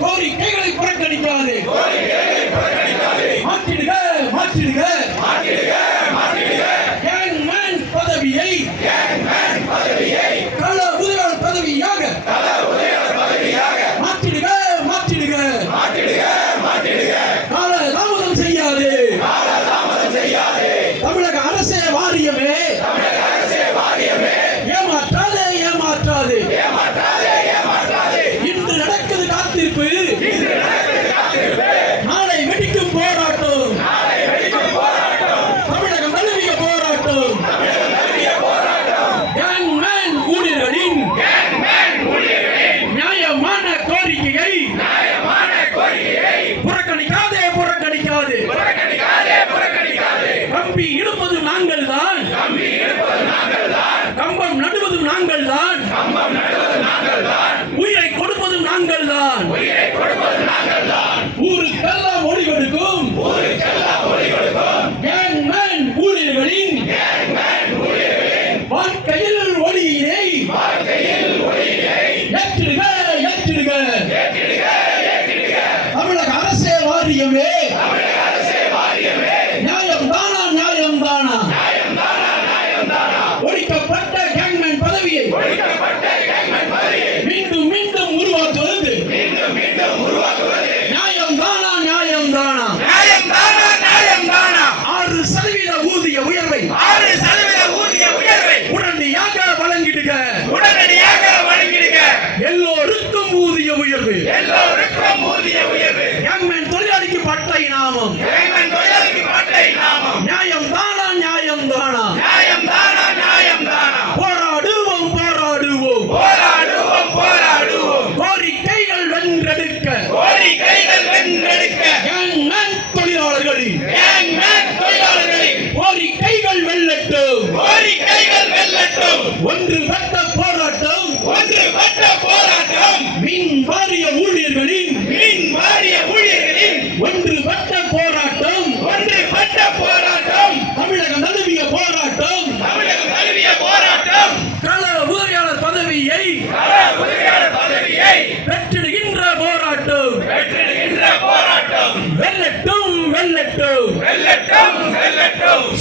கோரிக்கைகளை புறக்கணிக்காது. மாற்றிடுக மாற்றிடுக. கேங்மேன் பதவியை. கள உதவியாளர் பதவியாக மாற்றிடுக மாற்றிடுக கால தாமதம் செய்யாது தமிழக அரசே வாரியமே ஏமாற்றாதே ஏமாற்றாதே இன்று நடக்குது காத்திருப்பு நாளை வெடிக்கும் போராட்டம் தமிழகம் நழுவிய போராட்டம் கேங்மேன் ஊழியர்களின் நியாயமான கோரிக்கையை புறக்கணிக்காதே புறக்கணிக்காதே கம்பி இழுப்பது நாங்கள் தான் கம்பம் நடுவதும் நாங்கள் தான் உயிரை கொடுப்பதும் நாங்கள் தான் ஊருக்கெல்லாம் ஒளி கொடுக்கும். கேங்மேன் ஊழியர்களின் வாழ்க்கையில் ஒளியினை ஏற்றிடுக ஏற்றிடுக. தமிழக அரசே வாரியமே நியாயம் தானா நியாயம் தானா ஒழிக்கப்பட்ட கேங்மேன் பதவியை மீண்டும் மீண்டும் உருவாக்குவது நியாயம் தானா நியாயம் தானா நியாயம் தானா நியாயம் தானா ஆறு சதவீத ஊதிய உயர்வை ஆறு சதவீத ஊதிய உயர்வை உடனடியாக வழங்கிடுக உடனடியாக வழங்கிடுங்க எல்லோருக்கும் ஊதிய உயர்வு. எல்லோருக்கும் ஊதிய உயர்வு. கேங்மேன் தொழிலாளிக்கு பட்டை நாமம். வேங்கன் தொழிலாளிக்கு பட்டை நாமம். நியாயம் தானா நியாயம் தானா? நியாயம் தானா நியாயம் தானா? போராடுவோம் போராடுவோம். போராடுவோம் போராடுவோம். கோரிக்கைகள் வென்றெடுக்க. கோரிக்கைகள் வென்றெடுக்க. கேங்மேன் தொழிலாளர்களின். வேங்கன் தொழிலாளர்களின். கோரிக்கைகள் வெல்லட்டும். கோரிக்கைகள் வெல்லட்டும். ஒன்றுபட்ட போராட்டம் ஒன்றுபட்ட போராட்டம் மின் வாரிய ஊழியர்களின் மின் வாரிய ஊழியர்களின் ஒன்றுபட்ட போராட்டம் ஒன்றுபட்ட போராட்டம் தமிழகம் நழுவிய போராட்டம் தமிழகம் தழுவிய போராட்டம் கள உதவியாளர் பதவியை பதவியை பெற்றிடுகின்ற போராட்டம். பெற்றிடுகின்ற போராட்டம். வெல்லட்டும் வெல்லட்டும். வெல்லட்டும் வெல்லட்டும்.